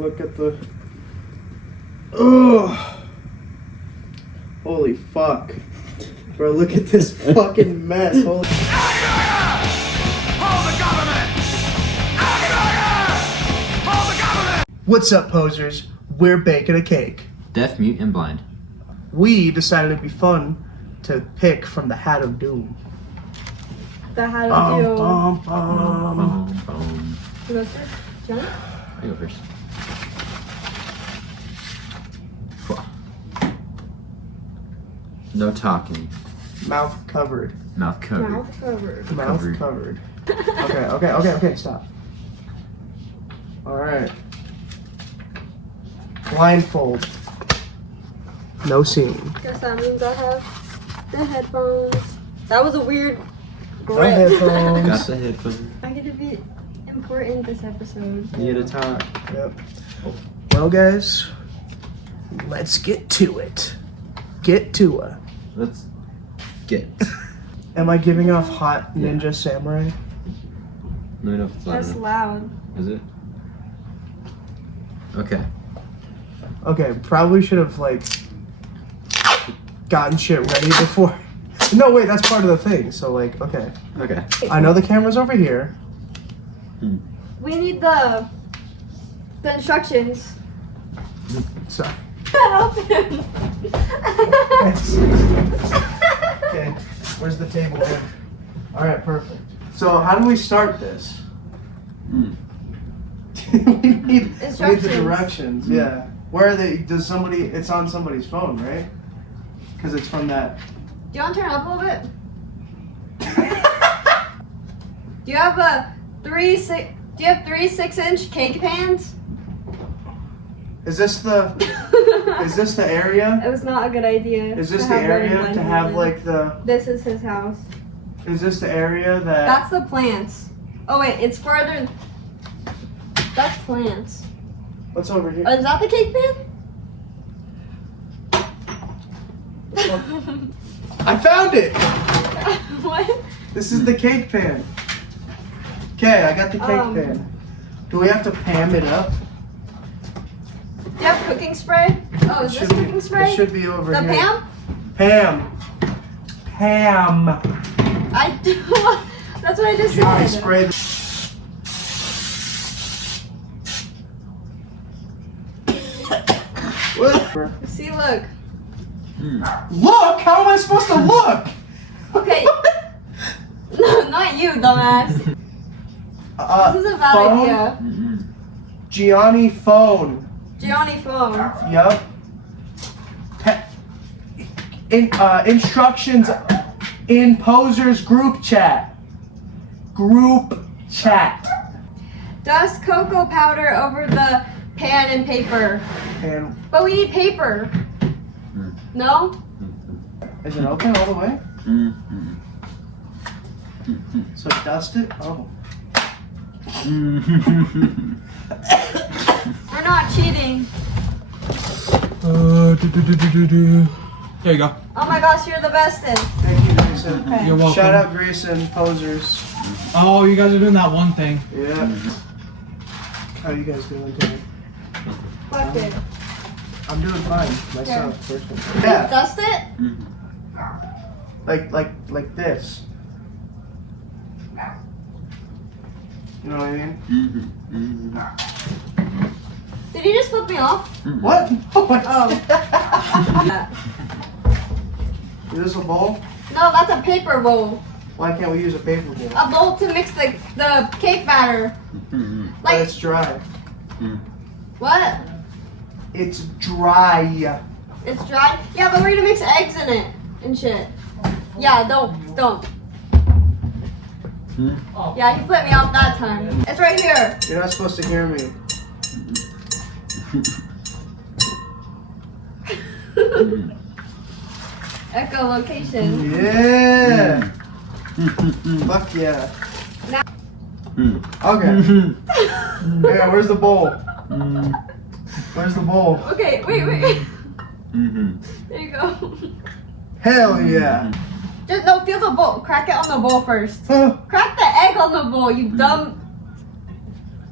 look at the... Ugh. Holy fuck. Bro, look at this fucking mess. Holy... What's up, posers? We're baking a cake. Deaf, mute, and blind. We decided it'd be fun to pick from the Hat of Doom. The Hat of Doom. You You go first? Johnny? go first. No talking. Mouth covered. Mouth covered. Mouth covered. Mouth covered. Okay, stop. Alright. Blindfold. No seeing. Guess that means I have the headphones. That was a weird No grip. headphones. Got the headphones. I get to be important this episode. You to talk. Yep. Well, guys, let's get to it. Get to it. Let's get. Am I giving off hot ninja samurai? Let me know if it's loud That's enough. loud. Is it? Okay. Okay, probably should have like gotten shit ready before. No, wait, that's part of the thing. So like, okay. Okay. I know the camera's over here. We need the instructions. So. Help him. Okay, where's the table? All right, perfect. So how do we start this? we need the directions. Yeah. Where are they? Does somebody? It's on somebody's phone, right? Because it's from that. Do you want to turn it up a little bit? Do you have a 3 6-inch cake pans? Is this the? Is this the area? It was not a good idea. Is this to the have red area and to white have in it. like the? This is his house. Is this the area that? That's the plants. Oh wait, it's further. That's plants. What's over here? Oh, is that the cake pan? I found it. What? This is the cake pan. Okay, I got the cake pan. Do we have to Pam it up? Do you have cooking spray? Oh, is this cooking spray? It should be over The here. Pam? Pam. I do. That's what I just Johnny, said. spray the... See, look. Look! How am I supposed to look? Okay. No, not you, dumbass. This is a bad phone? idea. Gianni phone. Gianni phone. Yup. Instructions in Poser's group chat. Group chat. Dust cocoa powder over the pan and paper. And But we need paper. No? is it open all the way? So dust it? Oh. We're not cheating. There you go. Oh my gosh, you're the bestest. Thank you, Grayson. Okay. You're welcome. Shout out Grayson, Posers. Oh, you guys are doing that one thing. Yeah. How you guys doing today? Fuck it. I'm doing fine myself, personally. Yeah, Dust it? like this. You know what I mean? Did you just flip me off? What? Oh my Oh. Is this a bowl? No, that's a paper bowl. Why can't we use a paper bowl? A bowl to mix the cake batter. But Like, it's dry. what? It's dry. It's dry? Yeah, but we're gonna mix eggs in it and shit. Yeah, don't. Yeah, he flipped me off that time. It's right here. You're not supposed to hear me. Echolocation. Yeah. Fuck yeah. Okay. Yeah, where's the bowl? Where's the bowl? Okay, wait. There you go. Hell yeah. Just no, feel the bowl. Crack it on the bowl first. Huh. Crack the egg on the bowl, you dumb.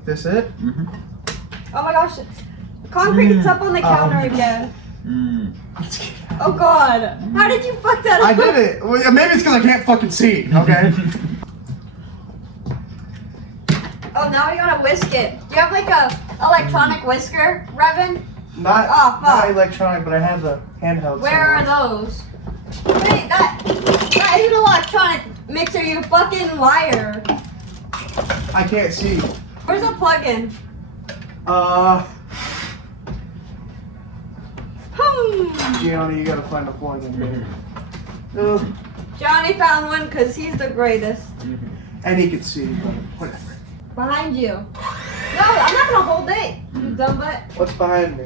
This it? Oh my gosh. Concrete, it's up on the counter again. Mm. Oh god. How did you fuck that up? I did it. Well, maybe it's because I can't fucking see. Okay. Oh, now we gotta whisk it. Do you have like a electronic whisker, Revan? Not, Oh, fuck. not electronic, but I have the handheld. Where are those? Wait, that is an electronic mixer, you fucking liar. I can't see. Where's the plug-in? Gianni, you gotta find a plug in here. Ugh. Johnny found one because he's the greatest. And he could see, but whatever. Behind you. No, I'm not gonna hold it, you dumb butt. What's behind me?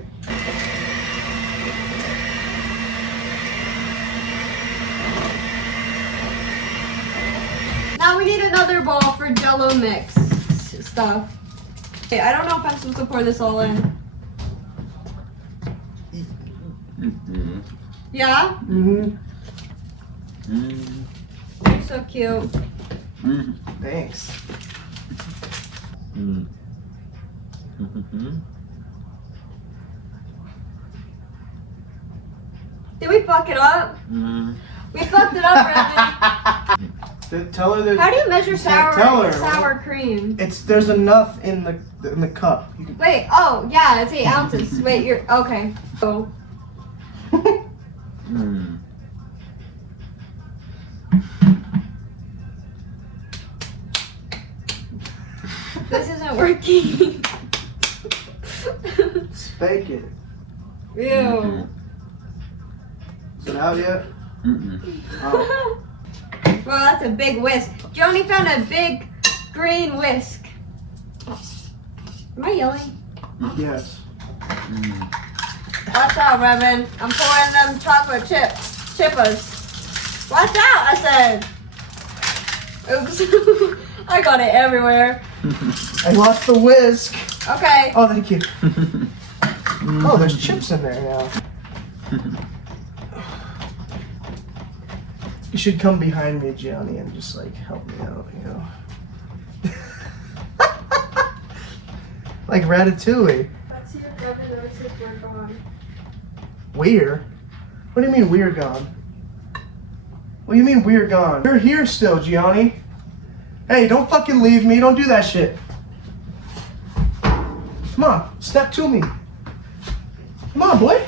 Now we need another ball for Jello mix stuff. Okay, I don't know if I'm supposed to pour this all in. Mm-hmm. Yeah? Mm-hmm. Mm. You're so cute. Mm. Thanks. Mm. Mm-hmm. Did we fuck it up? Mm. We fucked it up, Revan. Tell her there's. How do you measure can't tell her. sour cream? There's enough in the cup. You can- Wait, oh, yeah, it's 8 ounces. Wait, you're, okay. Oh. Mm. This isn't working. Spank it. Ew. Is it out yet? Mm-mm. Oh. Well, that's a big whisk. Joni found a big green whisk. Am I yelling? Yes. Mm. Watch out, Revan. I'm pouring them chocolate chippers. Watch out, I said. Oops. I got it everywhere. I lost the whisk. Okay. Oh, thank you. Oh, there's chips in there now. You should come behind me, Gianni, and just like help me out, you know. Like Ratatouille. Let's see if Revan notices we're gone. We're? What do you mean we're gone? What do you mean we're gone? You're here still, Gianni. Hey, don't fucking leave me. Don't do that shit. Come on, step to me. Come on, boy.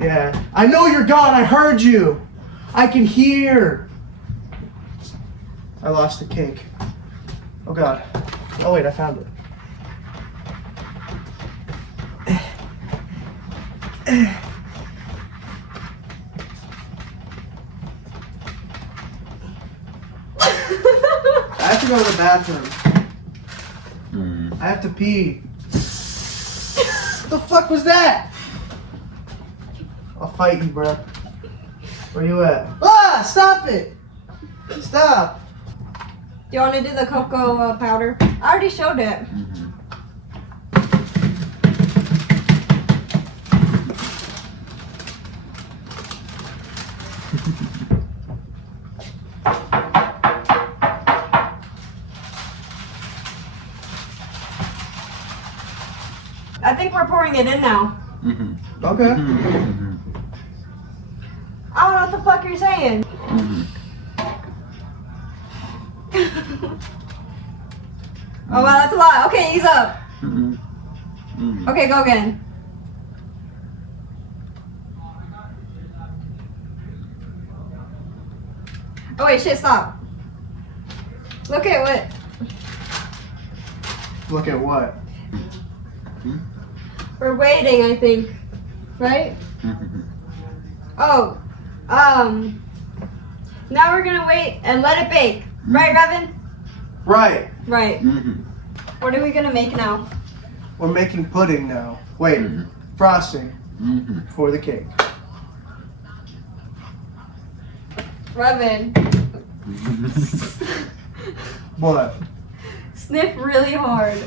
Yeah, I know you're gone. I heard you. I can hear. I lost the cake. Oh God. Oh wait, I found it. I have to go to the bathroom. Mm. I have to pee. What the fuck was that? I'll fight you, bro. Where you at? Ah! Stop it! Stop! Do you want to do the cocoa powder? I already showed it. Mm-hmm. I think we're pouring it in now. Mm-hmm. Okay. Mm-hmm. I don't know what the fuck you're saying. Mm-hmm. Oh wow, that's a lot. Okay, ease up. Mm-hmm. Mm-hmm. Okay, go again. Oh wait, shit, stop. Look at what. Look at what? We're waiting, I think. Right? Mm-hmm. Oh, now we're gonna wait and let it bake. Right, Revan? Right. Right. Mm-hmm. What are we gonna make now? We're making pudding now. Wait. Mhm. Frosting Mm-hmm. for the cake. Revan, What? sniff really hard.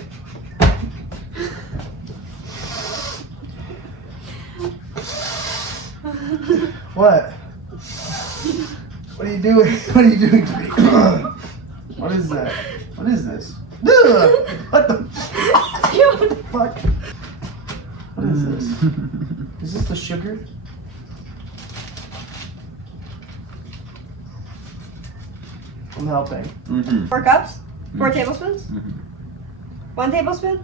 What? What are you doing? What are you doing to me? What is that? What is this? Ugh! What the fuck? What is this? Is this the sugar? I'm helping. 4 cups? 4 tablespoons? Mhm. 1 tablespoon?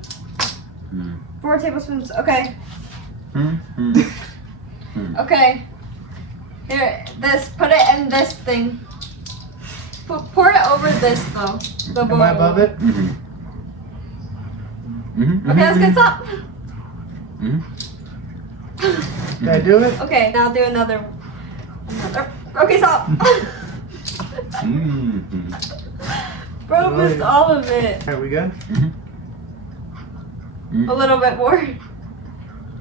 Mm. 4 tablespoons. Okay. Mhm. Okay. Here, this. Put it in this thing. Pour it over this though. The bowl. Am I above it? Mhm. Mhm. Okay, let's get stop. Mhm. Can I do it? Okay, now do another. Okay, stop. Mhm. Bro, missed all of it. Alright, we good? A little bit more.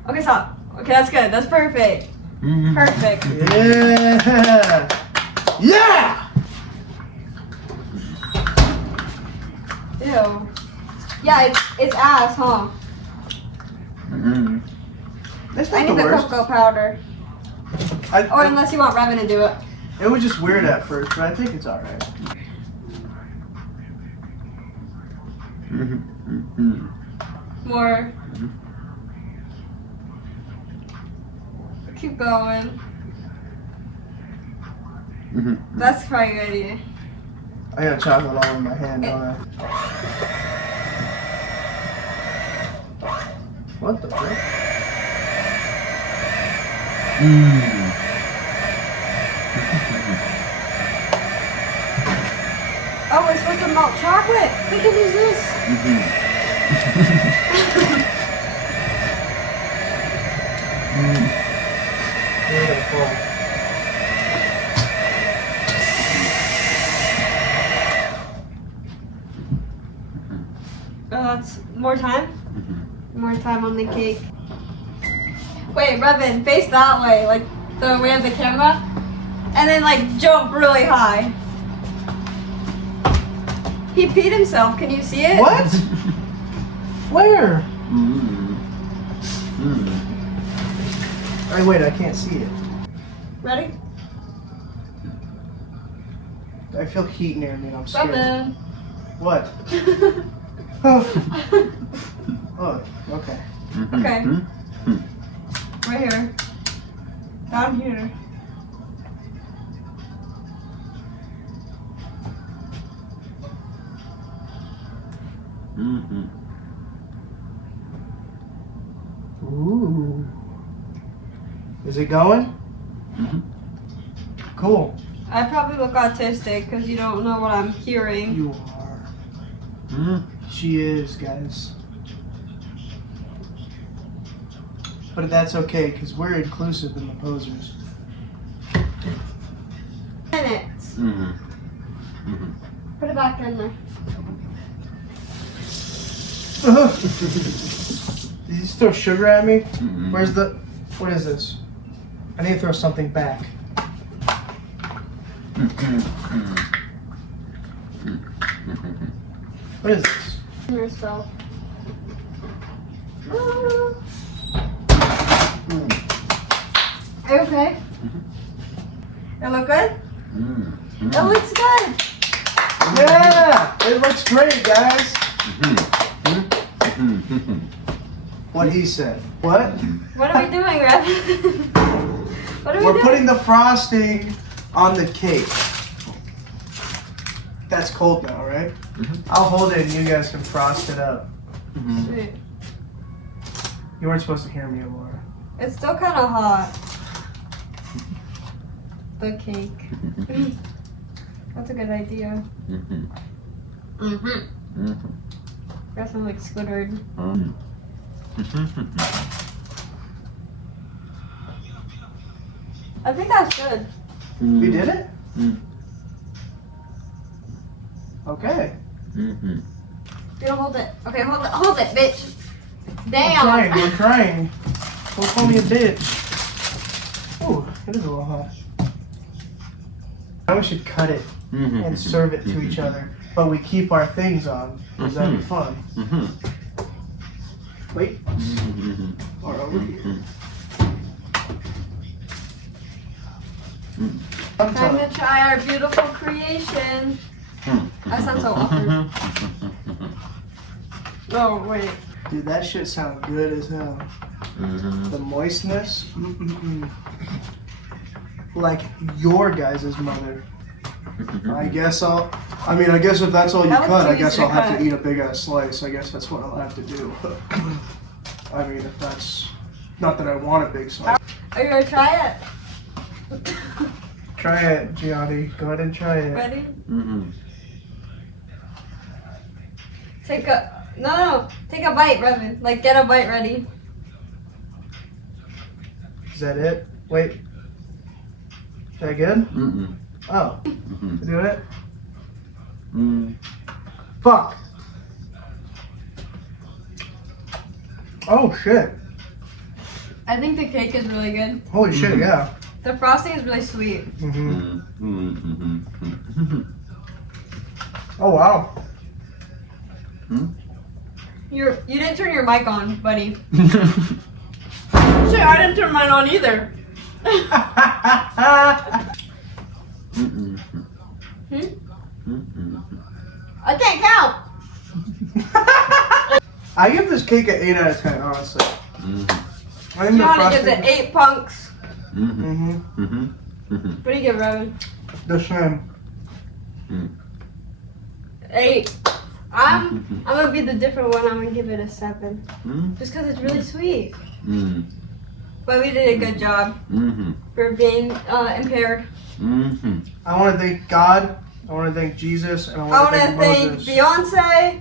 Okay, stop. Okay, that's good. That's perfect. Mhm. Perfect. Yeah! Yeah! Ew. Yeah, it's ass, huh? Mhm. That's I not need the the worst. cocoa powder. Or I, unless you want Revan to do it. it was just weird at first, but I think it's alright. Mhm. Mhm. More. Keep going. Mhm. That's probably a good idea. I got chocolate all in my hand, don't I? What the frick? Mm. Oh, we're supposed to melt chocolate. We can use this. Mhm. Beautiful. That's more time. Mhm. More time on the cake. Wait, Revan, face that way, like the way of the camera, and then like jump really high. He peed himself. Can you see it? What? Where? Mhm. Mhm. Hey, wait, I can't see it. Ready? I feel heat near me and I'm scared. Revan. What? Oh, oh, okay. Mhm. Okay. Mhm. Right here. Down here. Mhm. Ooh. Is it going? Mhm. Cool. I probably look autistic because you don't know what I'm hearing. You are. Mhm. She is, guys. But that's okay, because we're inclusive in the posers. Minutes. Mhm. Mhm. Put it back in there. Did you throw sugar at me? Mhm. Where's the... What is this? I need to throw something back. Mhm. Mhm. What is this? Yourself. Are you okay? It look good? Mhm. It looks good. Yeah! It looks great, guys! Mhm. Mhm. What he said. What? What are we doing, Rev? What are we We're doing? putting the frosting on the cake. That's cold now, right? Mhm. I'll hold it and you guys can frost it up. Mhm. Sweet. You weren't supposed to hear me, Laura. It's still kind of hot. The cake. That's a good idea. Mhm. Mm-hmm. Mhm. That sounds like Squidward. Mhm. I think that's good. We did it? Mm. Okay. Mhm. You don't hold it. Okay, hold it, bitch. I'm Damn. trying, I'm trying. Don't call me a bitch. Ooh, it is a little hot. Now we should cut it Mhm. and serve it to each other, but we keep our things on, because that'd be fun. Mhm. Wait, Mhm. or over here. Mhm. Time to try our beautiful creation. Mhm. That sounds so awkward. Oh, wait. Dude, that shit sounds good as hell. Mm-hmm. The moistness. Like your guys' mother. I guess I guess if that's all you That was cut, too I guess easy I'll to have cut. to eat a big ass slice. I guess that's what I'll have to do. I mean, if that's not that I want a big slice. Are you gonna try it? Try it, Gianni. Go ahead and try it. Ready? Mm-hmm. Take a no. Take a bite, Revan. Like get a bite ready. Is that it? Wait. Is that good? Mm-hmm. Oh, Mm-hmm. do it. Mm-hmm. Fuck. Oh shit. I think the cake is really good. Holy shit, yeah. The frosting is really sweet. hmm Mm-hmm. Oh wow. You didn't turn your mic on, buddy. Shit, I didn't turn mine on either. Mm-hmm. Hmm? Mm-hmm. I can't count. I give this cake an 8 out of 10, honestly. Mm-hmm. I think the Johnny gives frosting. it 8 punks. Mm-hmm. Mm-hmm. Mm-hmm. What do you give, Revan? The same. 8. I'm gonna be the different one. I'm gonna give it a 7. Just because it's really sweet. Mm-hmm. But we did a good job Mm-hmm. for being impaired. Mm-hmm. I want to thank God. I want to thank Jesus, and I I want want to to thank thank Moses. Beyonce.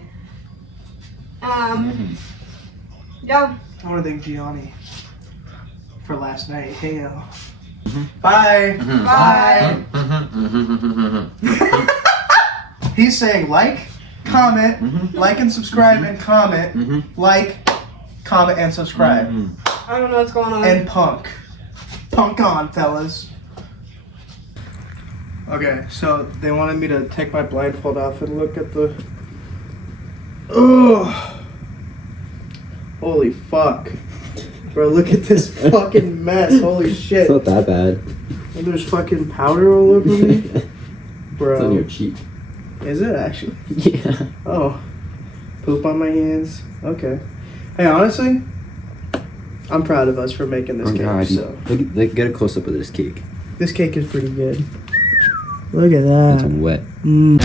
Mm-hmm. Yeah. I want to thank Gianni for last night. Hey, yo. Mhm. Bye. Bye. Mm-hmm. He's saying like, comment, Mhm. like and subscribe, and comment, Mm-hmm. like, comment, and subscribe, I don't know what's going on. and punk. Punk on, fellas. Okay, so they wanted me to take my blindfold off and look at the. Oh, holy fuck, bro! Look at this fucking mess. Holy shit! It's not that bad. And there's fucking powder all over me, It's bro. on your cheek. Is it actually? Yeah. Oh, poop on my hands. Okay. Hey, honestly, I'm proud of us for making this Oh cake. god. So Look, get a close up of this cake. this cake is pretty good. Look at It's that. wet. Mm.